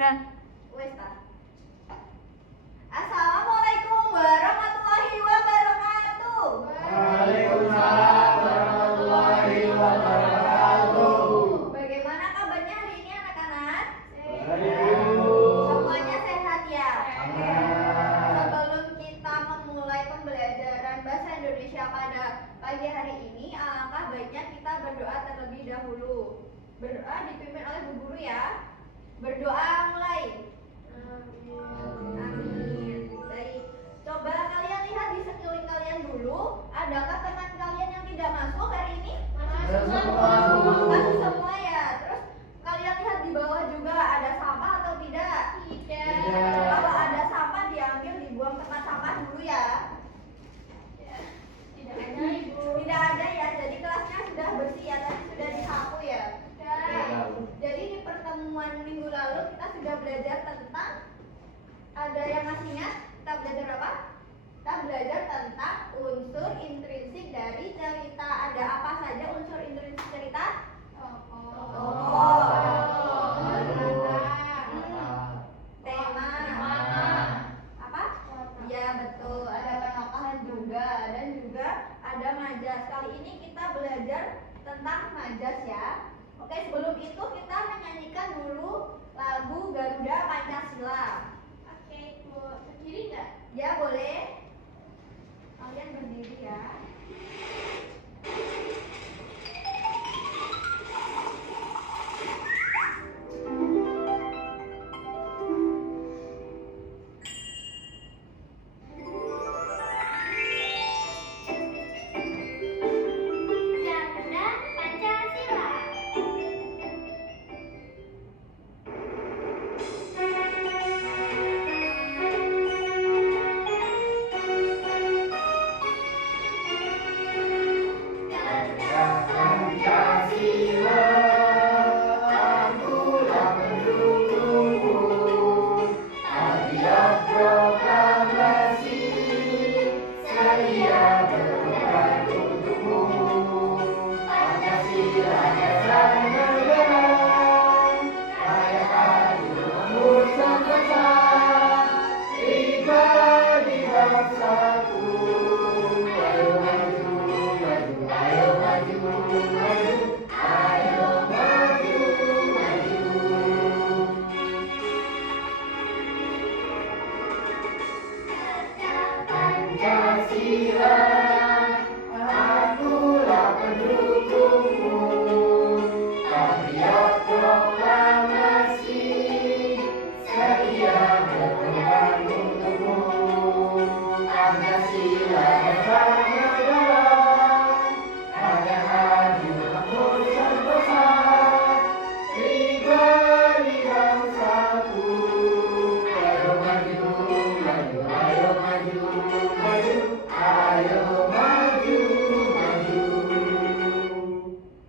Nah, wes ta. Assalamualaikum warahmatullahi wabarakatuh. Waalaikumsalam warahmatullahi wabarakatuh. Bagaimana kabarnya hari ini anak-anak? Baik. Semuanya sehat ya? Sehat. Sebelum kita memulai pembelajaran bahasa Indonesia pada pagi hari ini, alangkah baiknya kita berdoa terlebih dahulu. Berdoa dipimpin oleh Bu Guru ya. Berdoa mulai. Amin. Baik. Coba kalian lihat di sekeliling kalian dulu. Adakah teman kalian yang tidak masuk hari ini? Masuk semua ya. Terus kalian lihat di bawah juga ada sampah atau tidak? Tidak. Kalau ada sampah diambil dibuang tempat sampah dulu ya. Tidak ada ya. Jadi kelasnya sudah bersih ya. Tadi sudah disapu ya. Jadi di pertemuan minggu lalu kita sudah belajar tentang, ada yang masih ingat kita belajar apa? Kita belajar tentang unsur intrinsik dari cerita. Ada apa saja unsur intrinsik cerita? Tema. Apa? Iya betul. Ada penokohan juga dan juga ada majas. Kali ini kita belajar tentang majas ya. Oke, sebelum itu kita menyanyikan dulu lagu Garuda Pancasila. Oke, Bu. Berdiri nggak? Ya, boleh. Kalian berdiri ya. Garuda Pancasila. Garuda Pancasila, akulah pendukungmu. Setiap proklamasi saya berkorban untukmu. Pancasila dasar negara, saya adil umur semesta. Pribadi bangsaku, ayo maju, maju, ayo maju, maju, ayo maju, maju. Pancasila, akulah pendukungmu. Patriot proklamasi, setia berkorban untukmu. Pancasila dasar negara, rakyat adil makmur sentosa. Pribadi bangsaku, ayo maju, maju, ayo maju, maju, ayo maju, maju.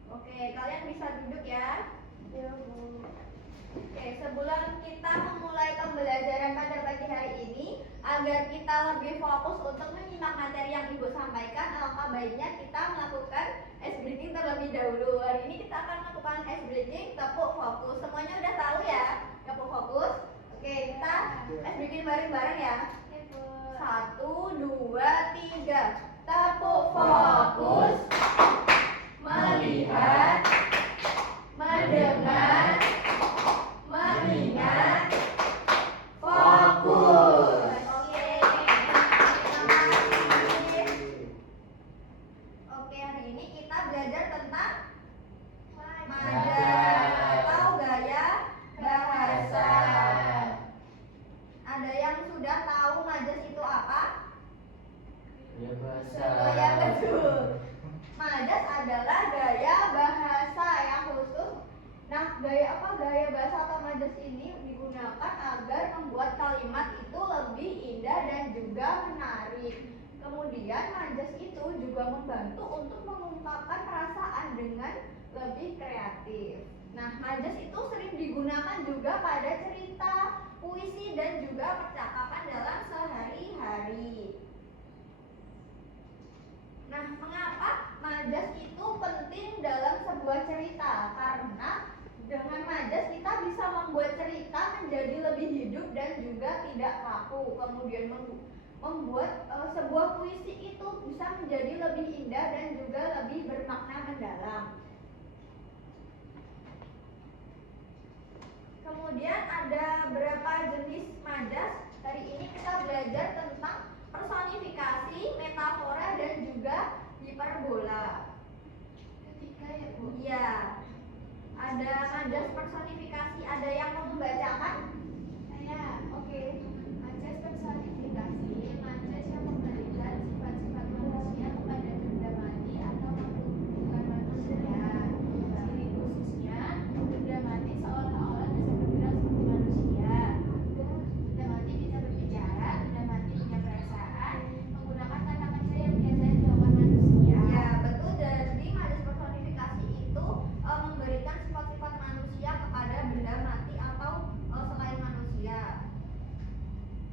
Oke, kalian bisa duduk ya. Oke, sebelum kita memulai pembelajaran pada pagi hari ini, agar kita lebih fokus untuk menyimak materi yang Ibu sampaikan, alangkah baiknya kita melakukan ice breaking terlebih dahulu. Hari ini kita akan melakukan ice breaking tepuk fokus. Semuanya udah tahu ya, tepuk fokus. Oke, kita ice breaking bareng-bareng ya. 1, 2, 3. Tepuk fokus. Melihat, mendengar, mengingat, fokus. Oke. Oke, hari ini kita belajar tentang majas atau gaya bahasa. Ada yang sudah tahu majas itu apa? Oh ya, betul. Majas adalah gaya bahasa yang khusus. Nah, gaya bahasa atau majas ini digunakan agar membuat kalimat itu lebih indah dan juga menarik. Kemudian majas itu juga membantu untuk mengungkapkan perasaan dengan lebih kreatif. Nah, majas itu sering digunakan juga pada cerita, puisi, dan juga percakapan dalam sehari-hari. Nah, mengapa majas itu penting dalam sebuah cerita? Karena dengan majas kita bisa membuat cerita menjadi tidak kaku, kemudian membuat sebuah puisi itu bisa menjadi lebih indah dan juga lebih bermakna mendalam. Kemudian ada berapa jenis majas? Hari ini kita belajar tentang personifikasi, metafora, dan juga hiperbola. Ketiga ya Bu. Iya. Ada majas personifikasi, ada yang mau membacakan? Saya Oke. majas personifikasi, majas yang memberikan sifat-sifat manusia kepada benda mati atau makhluk bukan manusia. Ciri khususnya, benda mati seolah-olah bisa bergerak seperti manusia. Benda mati bisa berbicara, benda mati punya perasaan, menggunakan kata-kata yang biasa dilakukan manusia. Ya, betul. Jadi majas personifikasi itu memberikan sifat-sifat manusia kepada benda mati atau selain manusia.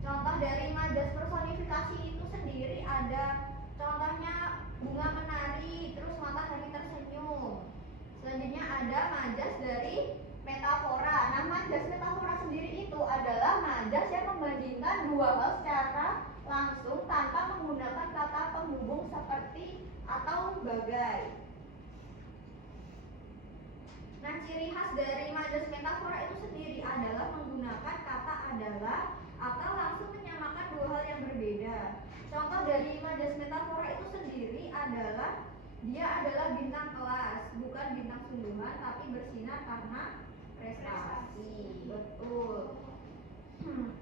Contoh dari majas personifikasi itu sendiri ada contohnya bunga menari, terus matahari tersenyum. Selanjutnya ada majas dari metafora. Nah, majas metafora sendiri itu adalah majas yang membandingkan dua hal secara langsung tanpa menggunakan kata penghubung seperti atau bagai. Nah, ciri khas dari majas metafora itu sendiri adalah menggunakan kata adalah atau langsung menyamakan dua hal yang berbeda. Contoh dari majas metafora itu sendiri adalah dia adalah bintang kelas, bukan bintang sungguhan, tapi bersinar karena prestasi. Betul.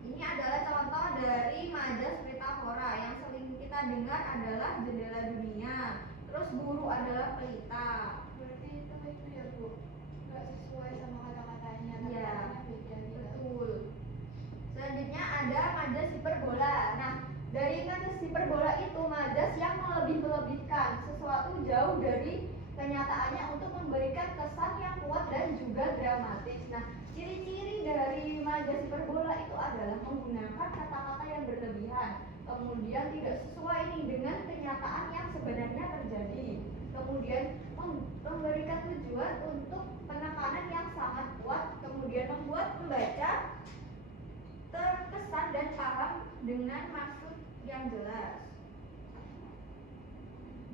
Ini adalah contoh dari majas metafora. Yang sering kita dengar adalah jendela dunia. Terus guru adalah pelita. Berarti itu ya Bu, nggak sesuai sama kata-katanya, Iya, kata-katanya beda gitu. betul. Selanjutnya ada majas hiperbola. Nah, dari majas hiperbola itu majas yang melebih-lebihkan sesuatu jauh dari kenyataannya untuk memberikan kesan yang kuat dan juga dramatis. Nah, ciri-ciri dari majas hiperbola itu adalah menggunakan kata-kata yang berlebihan, kemudian tidak sesuai nih dengan kenyataan yang sebenarnya terjadi, kemudian memberikan tujuan untuk penekanan yang sangat kuat, kemudian membuat pembaca terkesan dan paham dengan maksud yang jelas.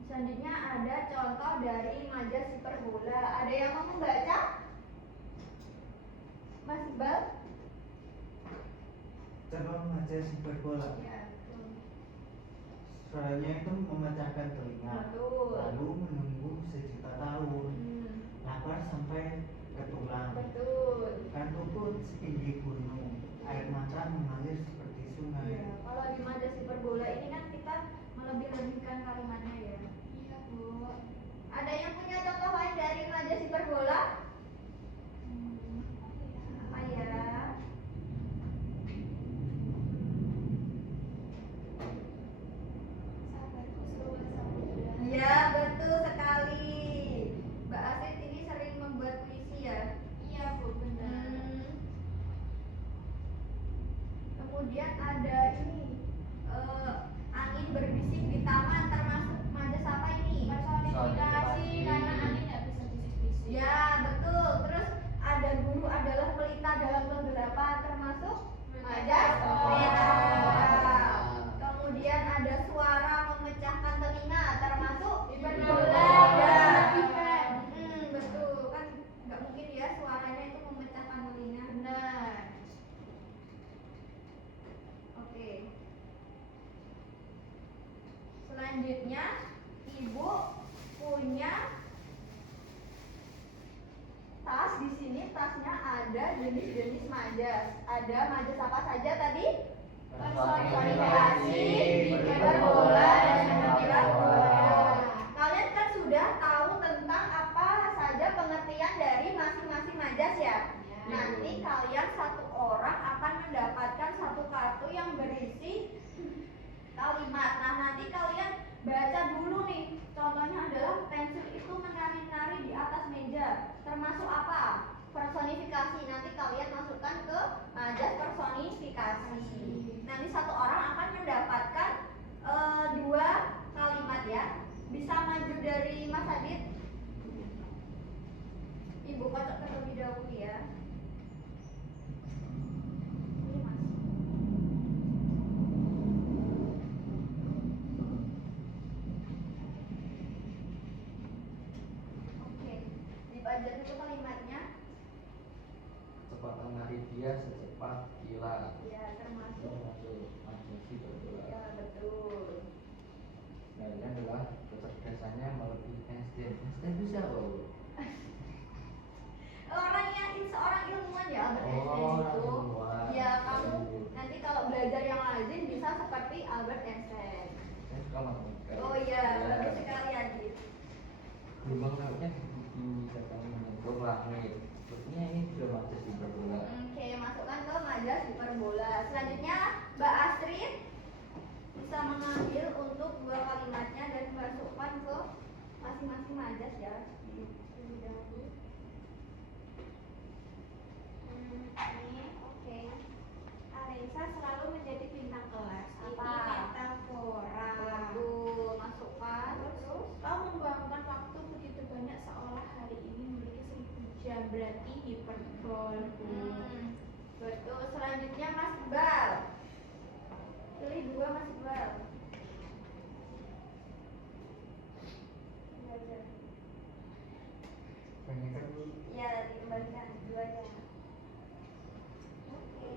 Selanjutnya ada contoh dari majas hiperbola. Ada yang mau membaca? Mas Iqbal? Contoh majas hiperbola. Ya, betul. Suaranya itu memecahkan telinga, Betul. lalu menunggu sejuta tahun, lapar sampai ke tulang, Betul. kantukku setinggi gunung, air mata mengalir seperti sungai. Ya, kalau di majas hiperbola ini kan kita melebih-lebihkan kalimatnya ya. Iya Bu. Ada yang punya contoh lain dari majas hiperbola? Apa ya? Sahabatku seluas samudera. Ya, betul sekali. Mbak Asit ini sering membuat puisi ya. Iya Bu, benar. Kemudian ada ini angin berbisik di taman, termasuk majas apa ini? Personifikasi karena angin nggak bisa bisik-bisik. Ya, betul. Terus ada guru adalah pelita dalam kegelapan, termasuk majas metafora. Kemudian ada suara memecahkan telinga, termasuk hiperbola. Betul kan, nggak mungkin ya suaranya itu memecahkan telinga. Benar. Oke. Selanjutnya, Ibu punya tas. Di sini tasnya ada jenis-jenis majas. Ada majas apa saja tadi? Personifikasi, hiperbola, dan metafora. Kalian kan sudah tahu tentang apa saja pengertian dari masing-masing majas ya. Nanti kalian satu orang akan mendapatkan satu kartu yang berisi kalimat. Nah, nanti kalian baca dulu nih. Contohnya adalah pensil itu menari-nari di atas meja. Termasuk apa? Personifikasi. Nanti kalian masukkan ke majas personifikasi. Nanti satu orang akan mendapatkan dua kalimat ya. Bisa maju dari Mas Adit. Ibu kocok terlebih dahulu ya. Ini Mas. kecepatan lari dia secepat kilat. Ya, termasuk. Termasuk majas si berbola. Ya, betul. Nah, ini adalah kecerdasannya melebihi Einstein. Einstein itu siapa, Bu? Orang yang seorang ilmuwan ya, Albert Oh, Einstein itu. ilmuwan. Ya, kamu nanti kalau belajar yang lazim bisa seperti Albert Einstein. Saya suka matematika. Oh iya, bagus sekali Adit. Gelombang lautnya bisa kamu menyentuh langit. Sepertinya ini juga majas si berbola. Oke, masukkan ke majas hiperbola. Selanjutnya, Mbak Astrid bisa mengambil untuk dua kalimatnya dan masukkan ke masing-masing majas ya. Terlebih dahulu. Ini oke. Alisa selalu menjadi bintang kelas. Apa? Ini metafora. Betul, masukkan. Terus Kau membuangkan waktu begitu banyak seolah hari ini memiliki 1000 jam. Berarti hiperbol. betul. Selanjutnya Mas Iqbal. Pilih dua Mas Iqbal. Banyak kan, Bu? Ya, dikembalikan duanya. Oke.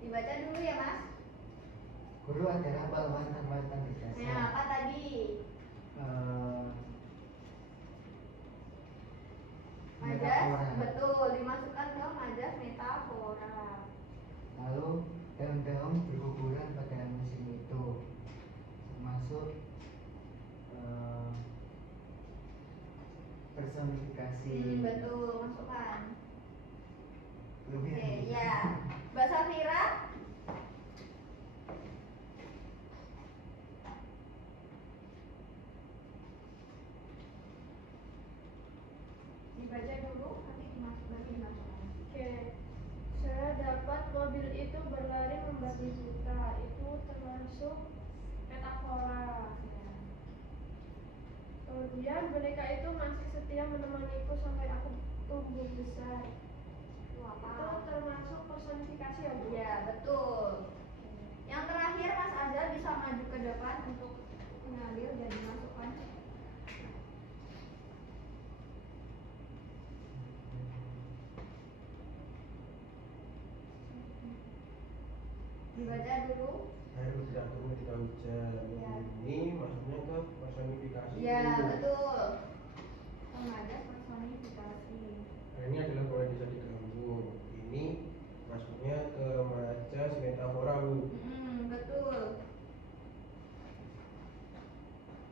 Dibaca dulu ya Mas. Guru adalah pahlawan tanpa tanda Nah, jasa. apa tadi? Majas, Metafora. betul, dimasukkan ke majas metafora. Lalu daun-daun berguguran pada musim itu, termasuk personifikasi. Betul, masukkan. Lebih Oke, ya. Mbak Safira? Dibaca dulu, nanti dimasukkan. Oke, saya dapat mobil itu berlari membabi buta. Itu termasuk metafora. Kemudian boneka itu masih setia menemaniku sampai aku tumbuh besar. Itu apa? Itu termasuk personifikasi ya, Bu? Ya, betul. Yang terakhir Mas Azhar bisa maju ke depan untuk mengambil dan dimasukkan. Dibaca dulu. Air bergerak turun ketika hujan. Ya. Ini maksudnya ke personifikasi. Ya, betul. Majas personifikasi. Nah, ini adalah kalau bisa digabung. Ini maksudnya ke majas metafora, Bu. Betul.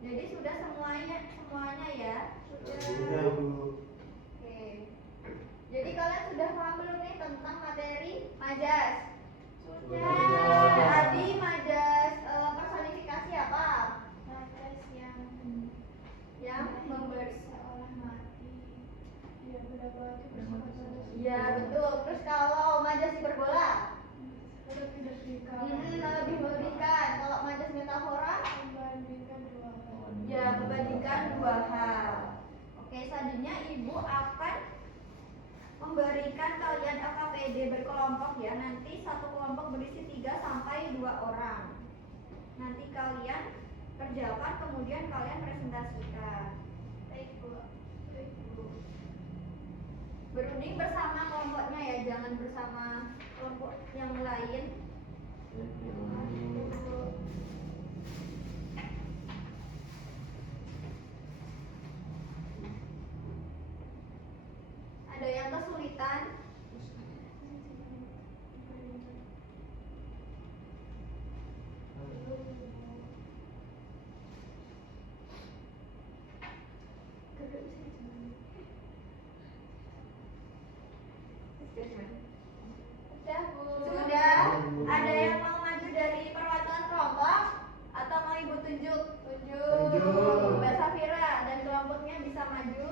Jadi sudah semuanya ya? Sudah, Bu. Oke. Jadi kalian sudah paham belum nih tentang materi majas? Sudah. Tadi majas personifikasi apa? Majas Yang memberi. seolah mati. Iya, berapa itu bersifat manusia. Iya betul. Terus kalau majas hiperbola? Lebih-lebihkan. Lebih mengerikan. Kalau majas metafora? Membandingkan dua hal. Ya, membandingkan dua hal. Oke, selanjutnya Ibu akan memberikan kalian LKPD berkelompok ya. Nanti satu kelompok berisi 3 sampai 2 orang. Nanti kalian kerjakan, kemudian kalian presentasikan. Baik, Bu. Berunding bersama kelompoknya ya, jangan bersama kelompok yang lain. Ada yang kesulitan? Sudah, Bu. Sudah? Ada yang mau maju dari perwakilan kelompok? Atau mau Ibu tunjuk? Tunjuk. Mbak Safira dan kelompoknya bisa maju.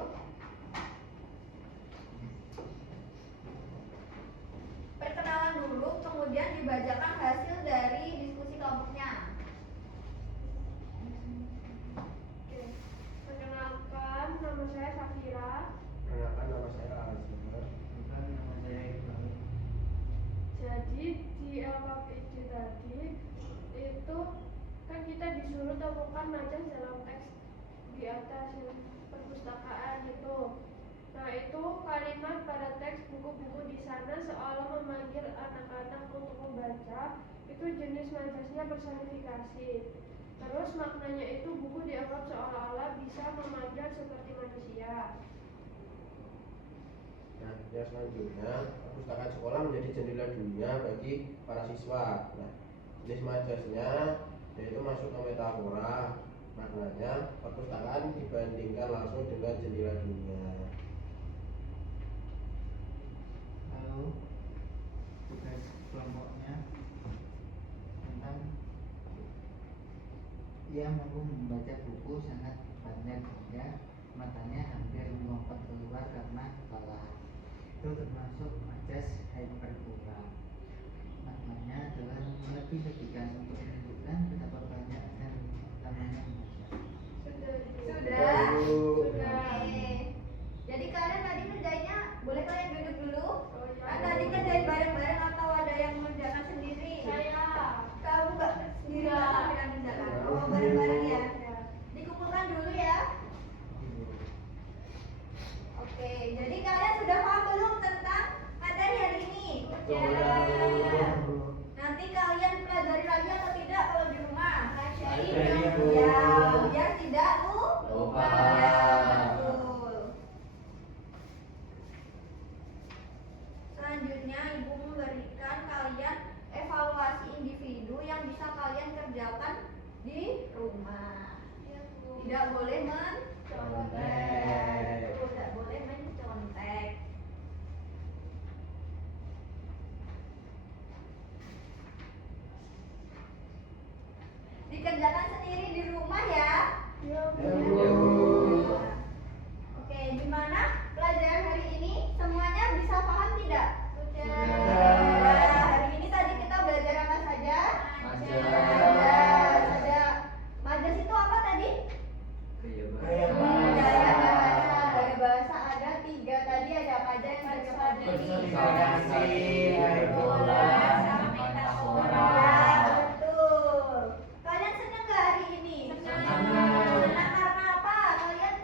Perkenalan dulu, kemudian dibacakan hasil dari diskusi kelompoknya. Oke. Perkenalkan, nama saya Safira. Perkenalkan, nama saya Azhar. Bukan nama saya Iqbal. Jadi di LKPD tadi itu kan kita disuruh temukan majas dalam teks di atas perpustakaan itu. Nah, itu kalimat pada teks buku-buku di sana baca itu jenis majasnya personifikasi. Terus maknanya itu buku dianggap seolah-olah bisa memanjat seperti manusia. Nah, yang selanjutnya, perpustakaan sekolah menjadi jendela dunia bagi para siswa. Nah, jenis majasnya yaitu masuk ke metafora. Maknanya, perpustakaan dibandingkan langsung dengan jendela dunia. Lalu tugas kelompoknya tentang ia mampu membaca buku sangat banyak hingga matanya hampir melompat keluar karena kepala. Itu termasuk majas hyperbola. Maknanya adalah melebih-lebihkan untuk menunjukkan betapa banyak dan utamanya membaca. Sudah. Oke. Jadi kalian tadi ngerjainnya boleh kalian duduk dulu? Oh, iya. Kan tadi kerjain bareng-bareng atau ada yang mengerjakan sendiri? Saya. Kamu nggak sendiri Enggak. nggak sampai mengerjakan? Oh, bareng-bareng ya. Dikumpulkan dulu ya. Oke, jadi kalian sudah paham belum tentang materi hari ini? Nanti kalian pelajari lagi atau tidak kalau di rumah? Pelajari, Bu. Ya, biar tidak lupa. Ya, betul. Selanjutnya Ibu memberikan kalian evaluasi individu yang bisa kalian kerjakan di rumah. Tidak boleh mencontek. Tidak boleh mencontek. Dikerjakan sendiri di rumah ya. Ya, Ya, Bu. Bu. Oke, gimana pelajaran hari ini? Semuanya bisa paham tidak? Sudah. Ya, hari ini tadi kita belajar apa saja? Majas. Ada majas itu apa tadi? Gaya Gaya bahasa. bahasa. Gaya bahasa ada 3 tadi, ada apa aja yang tadi? Personifikasi, hyperbola, sama metafora. Ya, betul. Kalian senang nggak hari ini? Senang. Senang karena apa? Kalian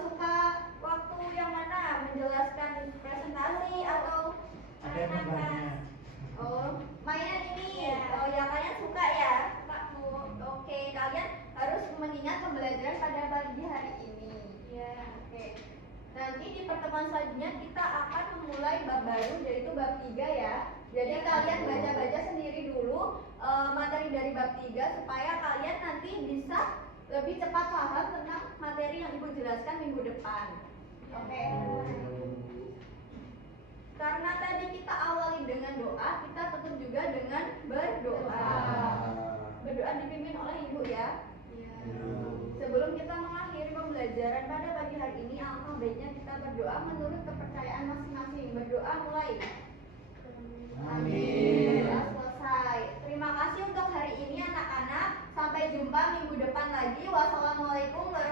suka waktu yang mana? Menjelaskan presentasi atau Ada yang banyak. oh, mainan ini? Oh ya, kalian suka ya? Suka, Bu. Oke, kalian harus mengingat pembelajaran pada pagi hari ini. Ya, oke. Nanti di pertemuan selanjutnya kita akan memulai bab baru, yaitu bab 3 ya. Jadi kalian baca-baca sendiri dulu materi dari bab 3 supaya kalian nanti bisa lebih cepat paham tentang materi yang Ibu jelaskan minggu depan. Oke. Karena tadi kita awali dengan doa, kita tutup juga dengan berdoa. Berdoa dipimpin oleh Ibu ya. Sebelum kita mengakhiri pembelajaran pada pagi hari ini, alangkah baiknya kita berdoa menurut kepercayaan masing-masing. Berdoa mulai. Amin. Berdoa selesai. Terima kasih untuk hari ini anak-anak. Sampai jumpa minggu depan lagi. Wassalamualaikum warahmatullahi